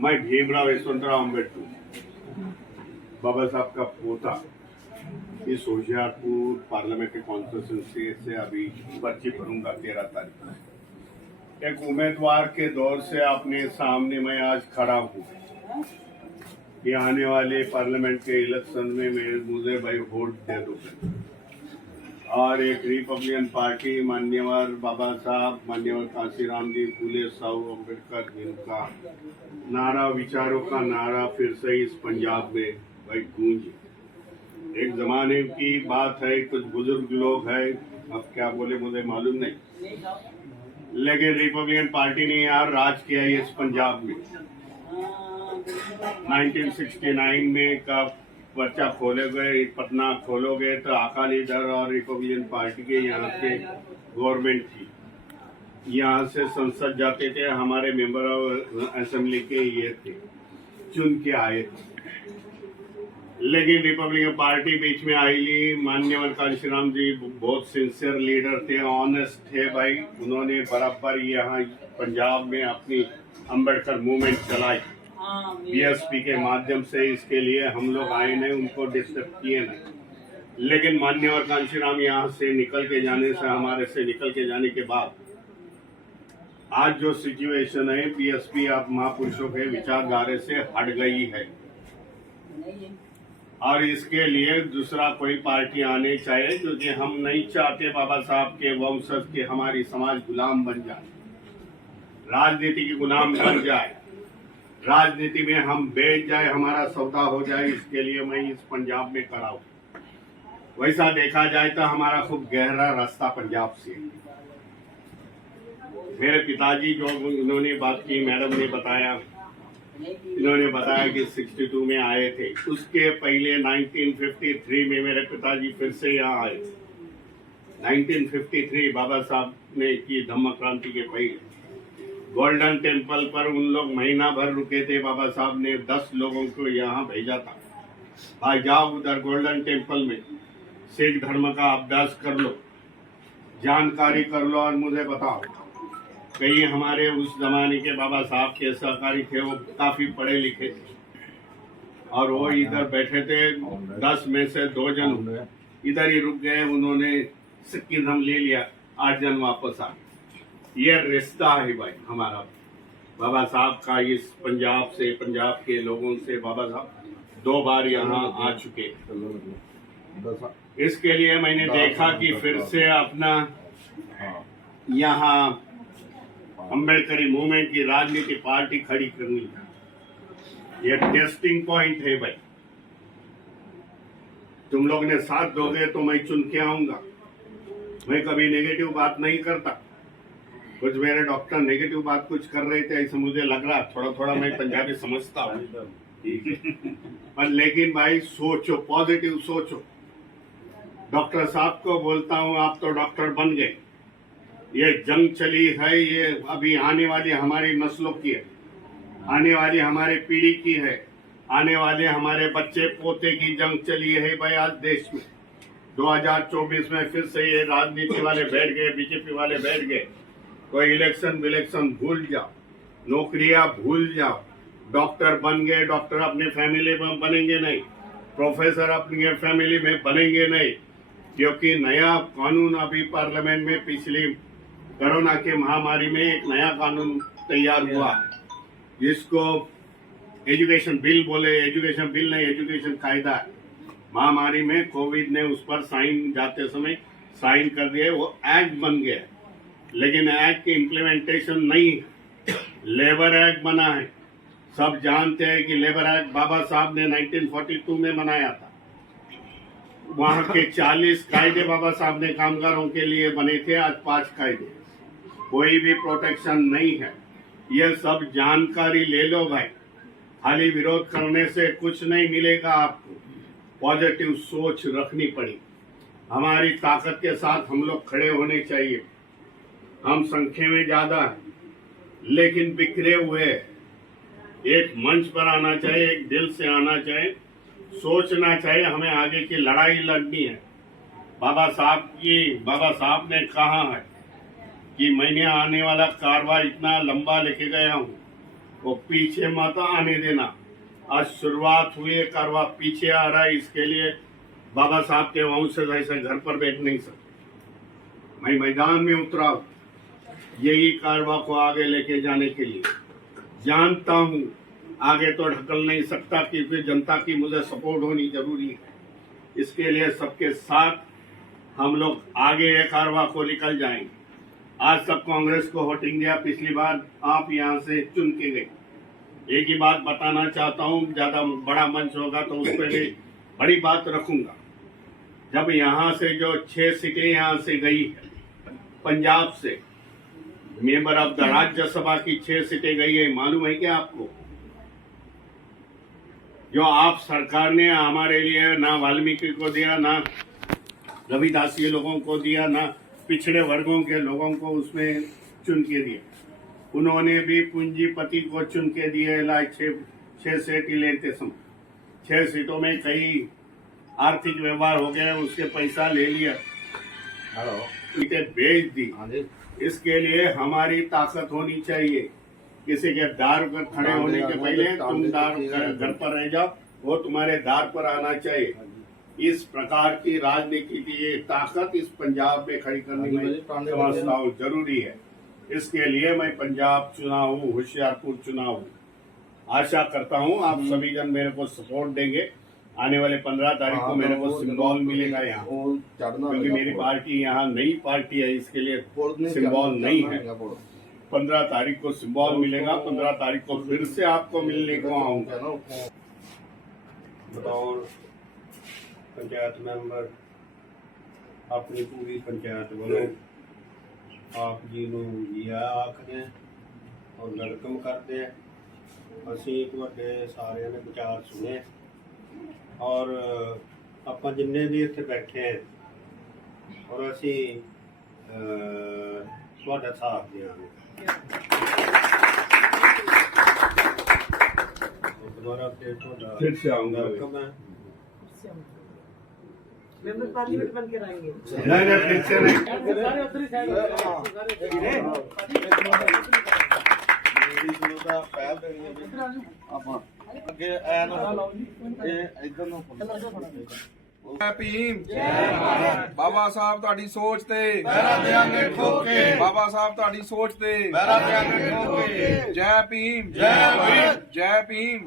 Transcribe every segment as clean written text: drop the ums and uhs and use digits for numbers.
मैं भीमराव यशवंतराव अम्बेडकर बाबा साहब का पोता इस होशियारपुर पार्लियामेंट्री कॉन्स्टिट्यूंसी से अभी पर्ची भरूंगा 13 तारीख को। एक उम्मीदवार के दौर से आपने सामने मैं आज खड़ा हूँ कि आने वाले पार्लियामेंट के इलेक्शन में मुझे भाई वोट दे दो। और एक रिपब्लिकन पार्टी मान्यवर बाबा साहब मान्यवर कांशीराम जी फूले साहू अम्बेडकर जिनका नारा विचारों का नारा फिर से इस पंजाब में भाई गूंज। एक जमाने की बात है, कुछ बुजुर्ग लोग हैं, अब क्या बोले मुझे मालूम नहीं, लेकिन रिपब्लिकन पार्टी ने यार राज किया है इस पंजाब में। 1969 में का पर्चा खोले गए, पटना खोलोगे तो अकाली दल और रिपब्लिकन पार्टी के यहाँ के गवर्नमेंट थी। यहाँ से संसद जाते थे, हमारे मेंबर ऑफ असेंबली के ये थे, चुन के आए थे। लेकिन रिपब्लिकन पार्टी बीच में आई, मान्यवर कांशीराम जी बहुत सिंसियर लीडर थे, ऑनेस्ट थे भाई। उन्होंने बराबर यहाँ पंजाब में अपनी अम्बेडकर मूवमेंट चलाई बीएसपी के माध्यम से। इसके लिए हम लोग आए नहीं, उनको डिस्टर्ब किए नहीं। लेकिन मान्यवर कांशीराम यहाँ से निकल के जाने से, हमारे से निकल के जाने के बाद आज जो सिचुएशन है, बीएसपी आप महापुरुषों के विचारधारा से हट गई है और इसके लिए दूसरा कोई पार्टी आने चाहिए, क्योंकि हम नहीं चाहते बाबा साहब के वंशज के हमारी समाज गुलाम बन जाए, राजनीति की गुलाम बन जाए, राजनीति में हम बेच जाए, हमारा सौदा हो जाए। इसके लिए मैं इस पंजाब में खड़ा हूँ। वैसा देखा जाए तो हमारा खूब गहरा रास्ता पंजाब से। मेरे पिताजी जो इन्होंने बात की, मैडम ने बताया, इन्होंने बताया कि 62 में आए थे। उसके पहले 1953 में मेरे पिताजी फिर से यहाँ आए। 1953 बाबा साहब ने की धम्म क्रांति के पहले गोल्डन टेम्पल पर उन लोग महीना भर रुके थे। बाबा साहब ने 10 लोगों को यहाँ भेजा था, भाई जाओ उधर गोल्डन टेम्पल में सिख धर्म का अभ्यास कर लो, जानकारी कर लो और मुझे बताओ। कई हमारे उस जमाने के बाबा साहब के सहकारी थे, वो काफी पढ़े लिखे थे और वो इधर बैठे थे। 10 में से 2 जन इधर ही रुक गए, उन्होंने सिखिज्म ले लिया, 8 जन वापस आ गए। ये रिश्ता है भाई हमारा बाबा साहब का इस पंजाब से, पंजाब के लोगों से। बाबा साहब 2 बार यहाँ आ चुके। इसके लिए मैंने देखा कि फिर से अपना यहाँ अम्बेडकरी मूवमेंट की राजनीति पार्टी खड़ी करनी है। ये टेस्टिंग पॉइंट है भाई। तुम लोग ने साथ दोगे तो मैं चुन के आऊंगा। मैं कभी नेगेटिव बात नहीं करता। कुछ मेरे डॉक्टर नेगेटिव बात कुछ कर रहे थे, ऐसा मुझे लग रहा। थोड़ा थोड़ा मैं पंजाबी समझता हूँ, पर लेकिन भाई सोचो, पॉजिटिव सोचो। डॉक्टर साहब को बोलता हूँ, आप तो डॉक्टर बन गए। ये जंग चली है, ये अभी आने वाली हमारी नस्लों की है, आने वाली हमारे पीढ़ी की है, आने वाले हमारे बच्चे पोते की जंग चली है भाई आज देश में। 2024 में फिर से ये राजनीति वाले बैठ गए, बीजेपी वाले बैठ गए। कोई इलेक्शन भूल जाओ, नौकरियां भूल जाओ। डॉक्टर बन गए, डॉक्टर अपने फैमिली में बनेंगे नहीं, प्रोफेसर अपनी फैमिली में बनेंगे नहीं, क्योंकि नया कानून अभी पार्लियामेंट में पिछली कोरोना के महामारी में एक नया कानून तैयार हुआ है, जिसको एजुकेशन बिल बोले। एजुकेशन बिल नहीं, एजुकेशन कायदा है। महामारी में कोविड ने उस पर साइन जाते समय साइन कर दिए, वो एक्ट बन गया, लेकिन एक्ट की इम्प्लीमेंटेशन नहीं है। लेबर एक्ट बना है, सब जानते हैं कि लेबर एक्ट बाबा साहब ने 1942 में बनाया था। वहां के 40 कायदे बाबा साहब ने कामगारों के लिए बने थे, आज 5 कायदे, कोई भी प्रोटेक्शन नहीं है। ये सब जानकारी ले लो भाई। खाली विरोध करने से कुछ नहीं मिलेगा आपको, पॉजिटिव सोच रखनी पड़ी। हमारी ताकत के साथ हम लोग खड़े होने चाहिए। हम संख्या में ज्यादा है, लेकिन बिखरे हुए। एक मंच पर आना चाहिए, एक दिल से आना चाहिए, सोचना चाहिए हमें आगे की लड़ाई लड़नी है। बाबा साहब ने कहा है कि मैंने आने वाला कारवा इतना लंबा लेके गया हूँ वो पीछे मत आने देना। आज शुरुआत हुई है, कारवा पीछे आ रहा है, इसके लिए बाबा साहब के वंशज ऐसे घर पर बैठ नहीं सकते। मैं मैदान में उतरा हूं यही कारवा को आगे लेके जाने के लिए। जानता हूं आगे तो ढकल नहीं सकता क्योंकि जनता की मुझे सपोर्ट होनी जरूरी है। इसके लिए सबके साथ हम लोग आगे ये कारवा को निकल जाएंगे। आज तक कांग्रेस को वोटिंग दिया, पिछली बार आप यहाँ से चुन के गए। एक ही बात बताना चाहता हूँ, ज्यादा बड़ा मंच होगा तो उस पर भी बड़ी बात रखूंगा। जब यहाँ से जो 6 सीटें यहाँ से गई है पंजाब से, मेंबर ऑफ द राज्यसभा की 6 सीटें गई है, मालूम है क्या आपको? जो आप सरकार ने हमारे लिए ना वाल्मीकि को दिया, ना रविदासी लोगों को दिया, ना पिछड़े वर्गों के लोगों को उसमें चुन के दिया। उन्होंने भी पूंजीपति को चुन के दिए। लाइक 6 सीट लेते समय 6 सीटों में कई आर्थिक व्यवहार हो गए, उसके पैसा ले लिया, सीटें बेच दी। इसके लिए हमारी ताकत होनी चाहिए। किसी के द्वार पर खड़े होने के पहले तुम घर पर रह जाओ, वो तुम्हारे द्वार पर आना चाहिए। इस प्रकार की राजनीति की ताकत इस पंजाब में खड़ी करने में समझता हूँ जरूरी है। इसके लिए मैं पंजाब चुना हूँ, होशियारपुर चुना हूँ। आशा करता हूँ आप सभी जन मेरे को सपोर्ट देंगे। आने वाले 15 तारीख को मेरे को सिंबल मिलेगा यहाँ, क्योंकि मेरी पार्टी यहाँ नई पार्टी है, इसके लिए सिंबल नहीं है। 15 तारीख को सिंबल मिलेगा। 15 तारीख को फिर से आपको मिलने को आऊंगा। बतौर पंचायत मेंबर अपनी पूरी पंचायत वालों आप जी ਨੂੰ ਜੀ ਆਖਦੇ ਹਾਂ ਔਰ ਵੈਲਕਮ ਕਰਦੇ ਹਾਂ। ਅਸੀਂ ਤੁਹਾਡੇ ਸਾਰਿਆਂ ਦੇ ਵਿਚਾਰ ਸੁਣੇ ਔਰ ਆਪਾਂ ਜਿੰਨੇ ਵੀ ਇੱਥੇ ਬੈਠੇ ਹਾਂ ਔਰ ਅਸੀਂ ਤੁਹਾਡਾ ਸਾਥ ਦਿਆਂਗੇ। दोबारा फिर से आऊंगा। वेलकम है। मेंबर पार्लियामेंट बन के रहेंगे। नहीं फिर से नहीं। ਜੈ ਭੀਮ ਬਾਬਾ ਸਾਹਿਬ ਤੁਹਾਡੀ ਸੋਚ ਤੇ पैरा देंगे ठोके, ਬਾਬਾ ਸਾਹਿਬ ਤੁਹਾਡੀ ਸੋਚ ਤੇ पैरा देंगे ठोके। जय भीम जय भीम, जय भीम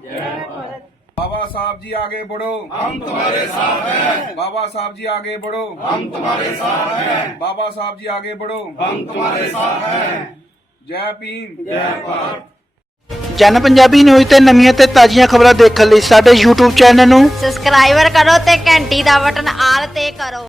बाबा साहब जी आगे बढ़ो, हम तुम्हारे साथ हैं। बाबा साहब जी आगे बढ़ो, हम तुम्हारे साथ हैं। बाबा साहब जी आगे बढ़ो। हम तुम्हारे साथ हैं। जय भीम जय भारत। ਜਨ ਪੰਜਾਬੀ ਨਿਊਜ਼ ਤੇ ਨਵੀਆਂ ਤੇ ਤਾਜ਼ੀਆਂ ਖਬਰਾਂ ਦੇਖਣ ਲਈ ਸਾਡੇ YouTube ਚੈਨਲ ਨੂੰ ਸਬਸਕ੍ਰਾਈਬਰ ਕਰੋ ਤੇ ਘੰਟੀ ਦਾ ਬਟਨ ਆਲ ਤੇ ਕਰੋ।